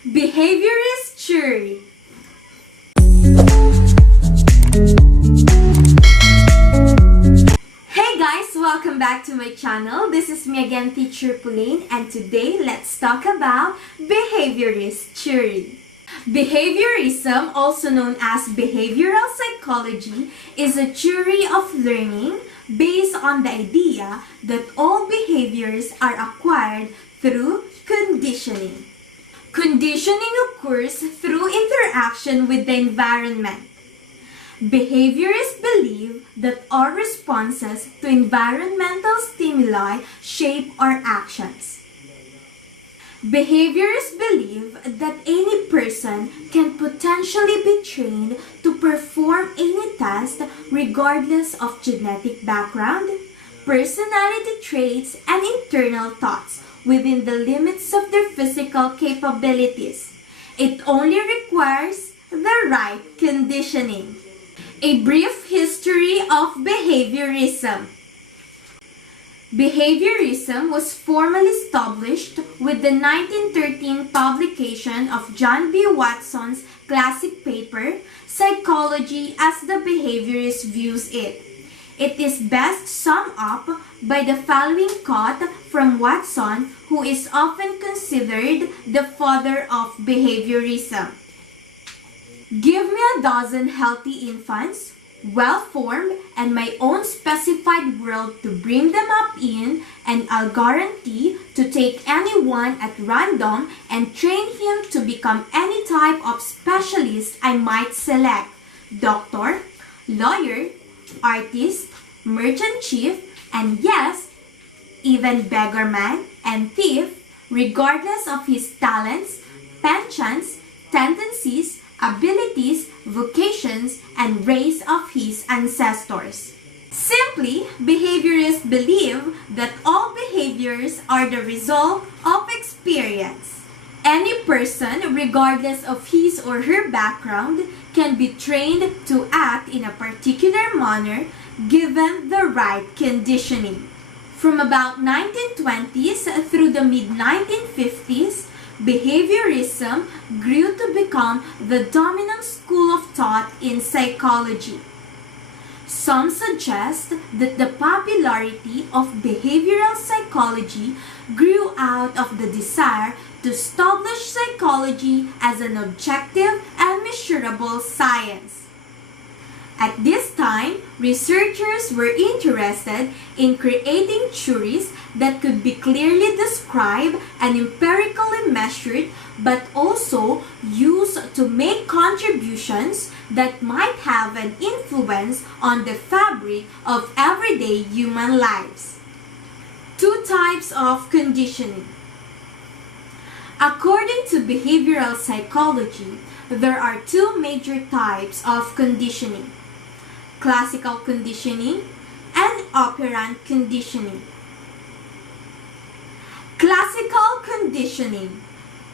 Behaviorist Theory. Hey guys, welcome back to my channel. This is me again, Teacher Pauline, and today let's talk about Behaviorist Theory. Behaviorism, also known as behavioral psychology, is a theory of learning based on the idea that all behaviors are acquired through conditioning. Conditioning occurs through interaction with the environment. Behaviorists believe that our responses to environmental stimuli shape our actions. Behaviorists believe that any person can potentially be trained to perform any task regardless of genetic background, personality traits, and internal thoughts within the limits of their physical capabilities. It only requires the right conditioning. A brief history of behaviorism. Behaviorism was formally established with the 1913 publication of John B. Watson's classic paper, Psychology as the Behaviorist Views It. It is best summed up by the following quote from Watson, who is often considered the father of behaviorism. Give me a dozen healthy infants, well-formed, and my own specified world to bring them up in, and I'll guarantee to take anyone at random and train him to become any type of specialist I might select: doctor, lawyer, artist, merchant chief, and yes, even beggarman and thief, regardless of his talents, penchants, tendencies, abilities, vocations, and race of his ancestors. Simply, behaviorists believe that all behaviors are the result of experience. Any person, regardless of his or her background, can be trained to act in a particular manner given the right conditioning. From about 1920s through the mid-1950s, behaviorism grew to become the dominant school of thought in psychology. Some suggest that the popularity of behavioral psychology grew out of the desire to establish psychology as an objective and measurable science. At this time, researchers were interested in creating theories that could be clearly described and empirically measured, but also used to make contributions that might have an influence on the fabric of everyday human lives. Two types of conditioning. According to behavioral psychology, there are two major types of conditioning: classical conditioning and operant conditioning. Classical conditioning.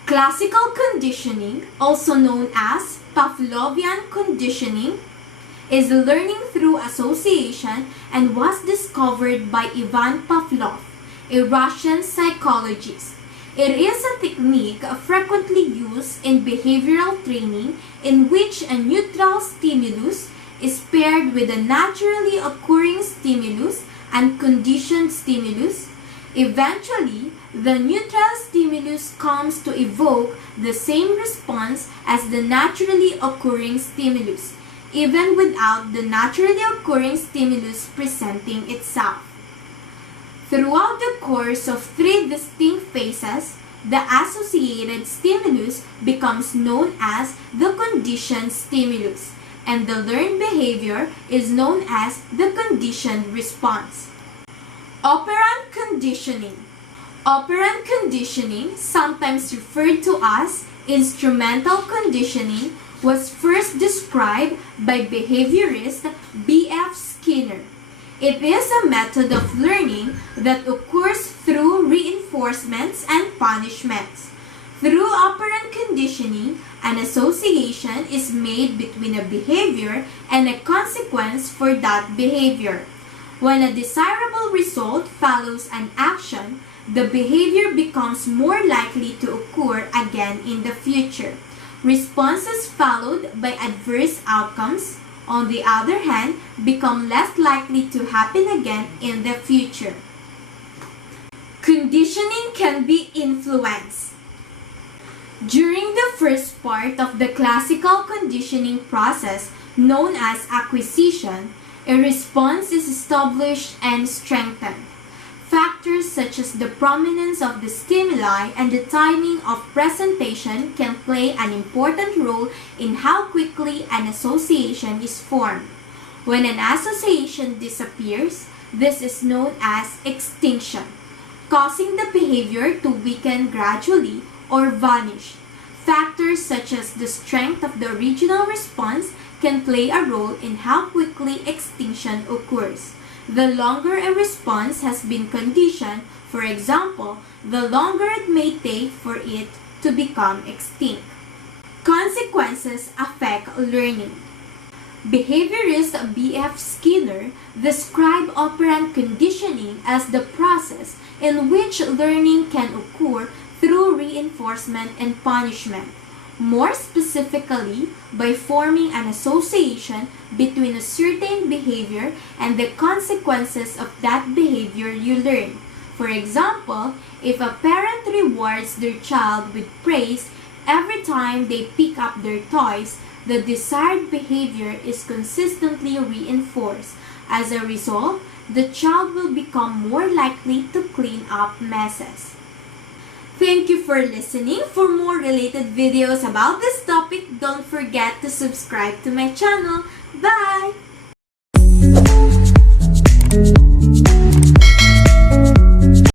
Classical conditioning, also known as Pavlovian conditioning, is learning through association and was discovered by Ivan Pavlov, a Russian psychologist. It is a technique frequently used in behavioral training in which a neutral stimulus is paired with a naturally occurring stimulus and conditioned stimulus. Eventually, the neutral stimulus comes to evoke the same response as the naturally occurring stimulus, even without the naturally occurring stimulus presenting itself. Throughout the course of 3 distinct phases, the associated stimulus becomes known as the conditioned stimulus, and the learned behavior is known as the conditioned response. Operant conditioning. Operant conditioning, sometimes referred to as instrumental conditioning, was first described by behaviorist B.F. Skinner. It is a method of learning that occurs through reinforcements and punishments. Through operant conditioning, an association is made between a behavior and a consequence for that behavior. When a desirable result follows an action, the behavior becomes more likely to occur again in the future. Responses followed by adverse outcomes, on the other hand, become less likely to happen again in the future. Conditioning can be influenced. During the first part of the classical conditioning process, known as acquisition, a response is established and strengthened. Factors such as the prominence of the stimuli and the timing of presentation can play an important role in how quickly an association is formed. When an association disappears, this is known as extinction, causing the behavior to weaken gradually or vanish. Factors such as the strength of the original response can play a role in how quickly extinction occurs. The longer a response has been conditioned, for example, the longer it may take for it to become extinct. Consequences affect learning. Behaviorist B.F. Skinner described operant conditioning as the process in which learning can occur through reinforcement and punishment. More specifically, by forming an association between a certain behavior and the consequences of that behavior you learn. For example, if a parent rewards their child with praise every time they pick up their toys, the desired behavior is consistently reinforced. As a result, the child will become more likely to clean up messes. Thank you for listening. For more related videos about this topic, don't forget to subscribe to my channel. Bye!